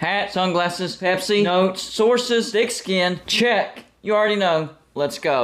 Hat, sunglasses, Pepsi, notes, sources, thick skin, check. You already know. Let's go.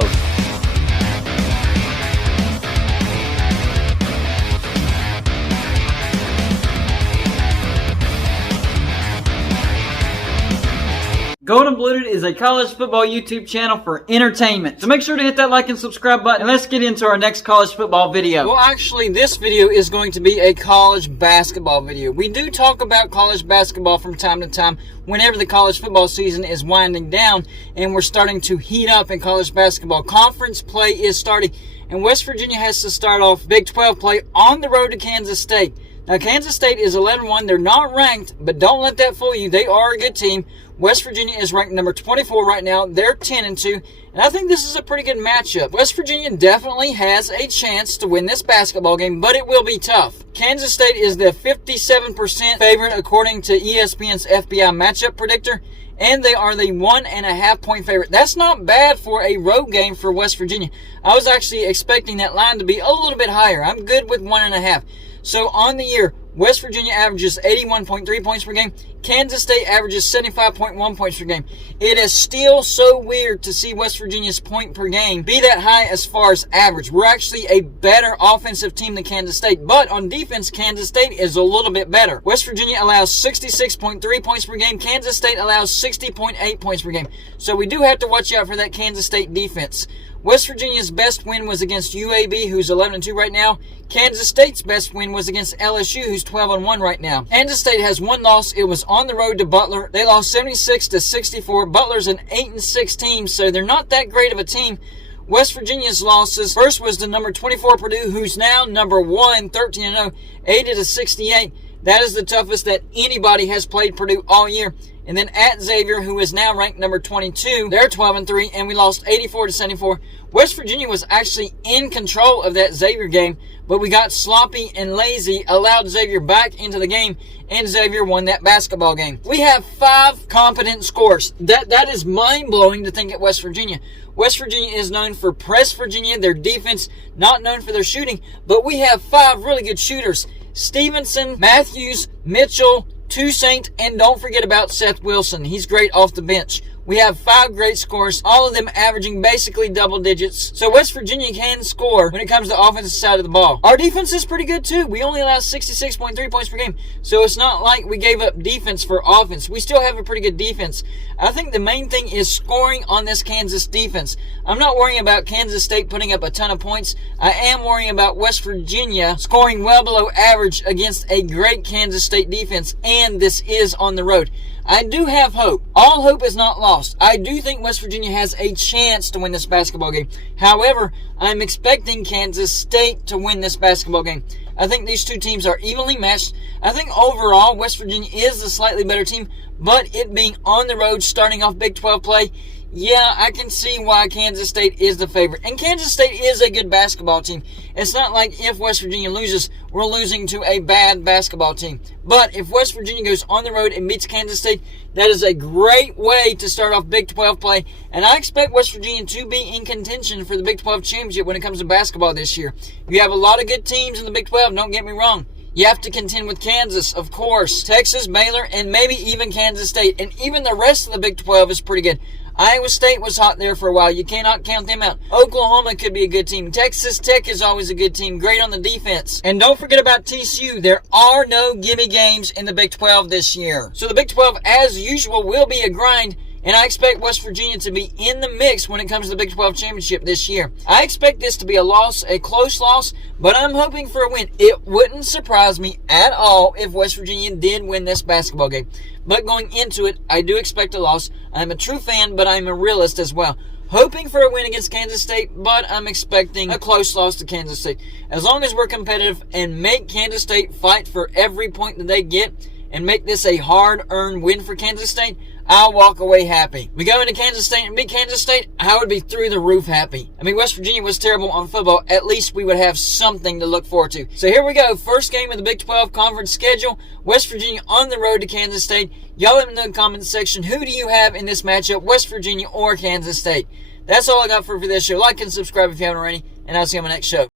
Golden Blued is a college football YouTube channel for entertainment. So make sure to hit that like and subscribe button, and let's get into our next college football video. Well, actually, this video is going to be a college basketball video. We do talk about college basketball from time to time whenever the college football season is winding down and we're starting to heat up in college basketball. Conference play is starting, and West Virginia has to start off Big 12 play on the road to Kansas State. Now, Kansas State is 11-1. They're not ranked, but don't let that fool you. They are a good team. West Virginia is ranked number 24 right now. They're 10-2, and I think this is a pretty good matchup. West Virginia definitely has a chance to win this basketball game, but it will be tough. Kansas State is the 57% favorite according to ESPN's FBI matchup predictor, and they are the 1.5 point favorite. That's not bad for a road game for West Virginia. I was actually expecting that line to be a little bit higher. I'm good with 1.5. So on the year, West Virginia averages 81.3 points per game. Kansas State averages 75.1 points per game. It is still so weird to see West Virginia's point per game be that high as far as average. We're actually a better offensive team than Kansas State, but on defense, Kansas State is a little bit better. West Virginia allows 66.3 points per game. Kansas State allows 60.8 points per game. So we do have to watch out for that Kansas State defense. West Virginia's best win was against UAB, who's 11-2 right now. Kansas State's best win was against LSU, who's 12-1 right now. Kansas State has one loss. It was on the road to Butler. They lost 76-64. Butler's an 8-6 team, so they're not that great of a team. West Virginia's losses, first was the number 24 Purdue, who's now number 1, 13-0, 80-68. That is the toughest that anybody has played Purdue all year. And then at Xavier, who is now ranked number 22, they're 12-3, and we lost 84-74. West Virginia was actually in control of that Xavier game, but we got sloppy and lazy, allowed Xavier back into the game, and Xavier won that basketball game. We have 5 competent scorers. That is mind-blowing to think at West Virginia. West Virginia is known for press Virginia, their defense, not known for their shooting, but we have 5 really good shooters. Stevenson, Matthews, Mitchell, Toussaint, and don't forget about Seth Wilson. He's great off the bench. We have 5 great scorers, all of them averaging basically double digits. So West Virginia can score when it comes to the offensive side of the ball. Our defense is pretty good too. We only allow 66.3 points per game. So it's not like we gave up defense for offense. We still have a pretty good defense. I think the main thing is scoring on this Kansas defense. I'm not worrying about Kansas State putting up a ton of points. I am worrying about West Virginia scoring well below average against a great Kansas State defense, and this is on the road. I do have hope. All hope is not lost. I do think West Virginia has a chance to win this basketball game. However, I'm expecting Kansas State to win this basketball game. I think these two teams are evenly matched. I think overall, West Virginia is the slightly better team, but it being on the road, starting off Big 12 play, yeah, I can see why Kansas State is the favorite. And Kansas State is a good basketball team. It's not like if West Virginia loses, we're losing to a bad basketball team. But if West Virginia goes on the road and beats Kansas State, that is a great way to start off Big 12 play. And I expect West Virginia to be in contention for the Big 12 championship when it comes to basketball this year. You have a lot of good teams in the Big 12, don't get me wrong. You have to contend with Kansas, of course, Texas, Baylor, and maybe even Kansas State. And even the rest of the Big 12 is pretty good. Iowa State was hot there for a while. You cannot count them out. Oklahoma could be a good team. Texas Tech is always a good team. Great on the defense. And don't forget about TCU. There are no gimme games in the Big 12 this year. So the Big 12, as usual, will be a grind. And I expect West Virginia to be in the mix when it comes to the Big 12 championship this year. I expect this to be a loss, a close loss, but I'm hoping for a win. It wouldn't surprise me at all if West Virginia did win this basketball game. But going into it, I do expect a loss. I'm a true fan, but I'm a realist as well. Hoping for a win against Kansas State, but I'm expecting a close loss to Kansas State. As long as we're competitive and make Kansas State fight for every point that they get and make this a hard-earned win for Kansas State, I'll walk away happy. We go into Kansas State and beat Kansas State, I would be through the roof happy. I mean, West Virginia was terrible on football. At least we would have something to look forward to. So here we go. First game of the Big 12 conference schedule. West Virginia on the road to Kansas State. Y'all let me know in the comments section, who do you have in this matchup, West Virginia or Kansas State? That's all I got for this show. Like and subscribe if you haven't already, and I'll see you on my next show.